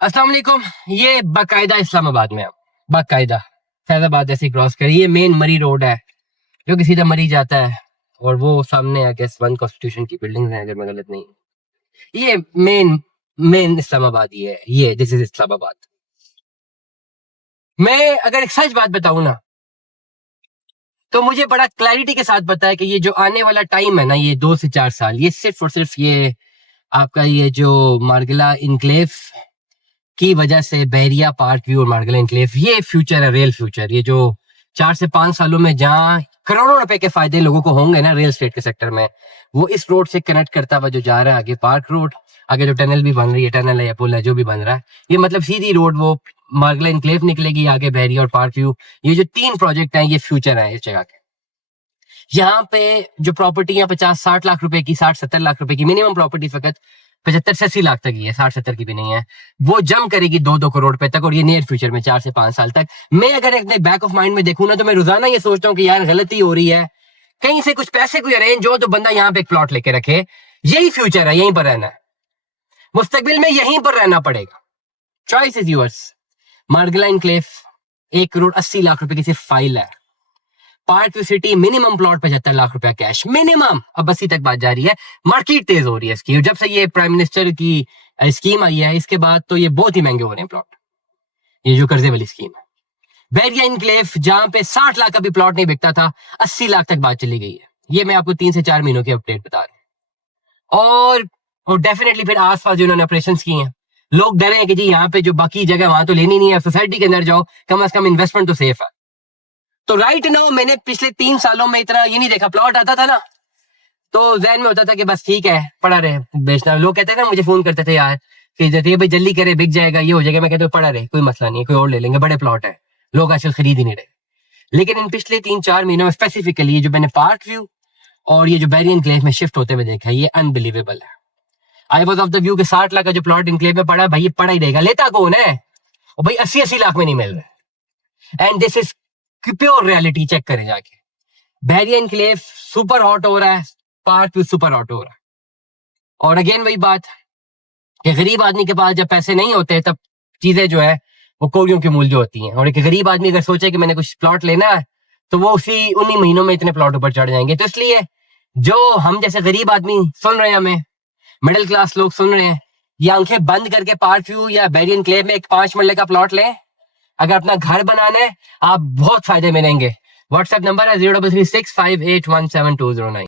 अस्सलाम वालेकुम। ये बाकायदा इस्लामाबाद में, आप बाकायदा फैजाबाद ऐसे क्रॉस करिए, ये मेन मरी रोड है जो कि सीधा मरी जाता है। और वो सामने आई गेस वन कॉन्स्टिट्यूशन की बिल्डिंग है अगर मैं गलत नहीं। ये मेन मेन इस्लामाबाद ही है, ये दिस इज इस्लामाबाद। मैं अगर एक सच बात बताऊं ना, तो मुझे बड़ा क्लैरिटी के साथ पता है कि ये जो आने वाला टाइम है ना, ये 2 से 4 साल, ये सिर्फ और सिर्फ ये आपका ये जो मार्गला इनक्लेव की वजह से बहरिया पार्क व्यू और मार्गला इनक्लेव, ये फ्यूचर है, रियल फ्यूचर। ये जो 4 से 5 सालों में जहाँ करोड़ों रुपए के फायदे लोगों को होंगे ना रियल एस्टेट के सेक्टर में, वो इस रोड से कनेक्ट करता हुआ जो जा रहा है आगे पार्क रोड, आगे जो टनल भी बन रही है, टनल है या पुल है जो भी बन रहा है, ये मतलब सीधी रोड वो मार्गला इनक्लेव निकलेगी, आगे बहरिया और पार्क व्यू। ये जो 3 प्रोजेक्ट हैं ये फ्यूचर है इस जगह के। यहाँ पे जो प्रॉपर्टी है 50-60 लाख रुपए की, 60-70 लाख रुपए की मिनिमम प्रॉपर्टी, फकत 75 से 80 लाख तक ही है, 60-70 की भी नहीं है। वो जम करेगी 2-2 करोड़ रुपए तक, और ये नियर फ्यूचर में 4 से 5 साल तक। मैं अगर अपने बैक ऑफ माइंड में देखूं ना, तो मैं रोजाना ये सोचता हूँ कि यार गलती हो रही है, कहीं से कुछ पैसे कोई अरेंज हो तो बंदा यहाँ पे एक प्लॉट लेके रखे। यही फ्यूचर है, यहीं पर रहना है, मुस्तकबिल में यहीं पर रहना पड़ेगा। Choice is yours. Margalla enclave 1 crore 80 lakh रुपए की सिर्फ फाइल है। Park city minimum plot 75 lakh रुपया कैश मिनिमम, अब 80 तक बात जा रही है। मार्केट तेज हो रही है इसकी, जब से ये प्राइम मिनिस्टर की स्कीम आई है इसके बाद तो ये बहुत ही महंगे हो रहे हैं प्लॉट, ये जो कर्जे वाली स्कीम है। बहरिया इनक्लेव जहां पे 60 लाख का भी प्लॉट नहीं बिकता था, 80 लाख तक बात चली गई है। ये मैं आपको 3 से 4 महीनों की अपडेट बता रहा हूँ। और डेफिनेटली फिर आसपास जो उन्होंने ऑपरेशन किए हैं, लोग डरे हैं कि जी यहाँ पे जो बाकी जगह वहां तो लेनी नहीं है, सोसाइटी के अंदर जाओ, कम से कम इन्वेस्टमेंट तो सेफ है। तो राइट नाउ मैंने पिछले 3 सालों में इतना ये नहीं देखा, प्लॉट आता था ना तो जहन में होता था कि बस ठीक है पड़ा रहे बेचना। लोग कहते थे ना, मुझे फोन करते थे यार कि भाई जल्दी करे, बिक जाएगा, ये हो जाएगा। मैं कहता हूँ पड़ा रहे, कोई मसला नहीं है, कोई और ले लेंगे, बड़े प्लॉट है, लोग आजकल खरीद ही नहीं रहे। लेकिन इन पिछले 3-4 महीनों में स्पेसिफिकली जो मैंने पार्क व्यू और ये जो बहरिया इनक्लेव में शिफ्ट होते हुए देखा, ये अनबिलीवेबल है। I was of the view के 60 लाख का जो प्लॉट इनक्लेव में पड़ा, भाई ये पड़ा ही रहेगा, लेता कौन है? और भाई 80-80 लाख में नहीं मिल रहा। And this is pure reality, check करें जाके। बहरिया इनक्लेव सुपर हॉट हो रहा है, पार्क भी सुपर हॉट हो रहा है। और अगेन वही बात कि गरीब आदमी के पास जब पैसे नहीं होते तब चीजें जो है वो कौड़ियों की मूल्य होती हैं। और एक गरीब आदमी अगर सोचे कि मैंने कुछ प्लॉट लेना है तो वो उन्हीं महीनों में इतने प्लॉट ऊपर चढ़ जाएंगे। तो इसलिए जो हम जैसे गरीब आदमी सुन रहे हैं, हमें मिडिल क्लास लोग सुन रहे हैं, ये आंखें बंद करके पार्क व्यू या बहरिया इनक्लेव में एक 5 मरले का प्लॉट लें। अगर अपना घर बनाना है, आप बहुत फायदे मिलेंगे। व्हाट्सएप नंबर है 0336581729।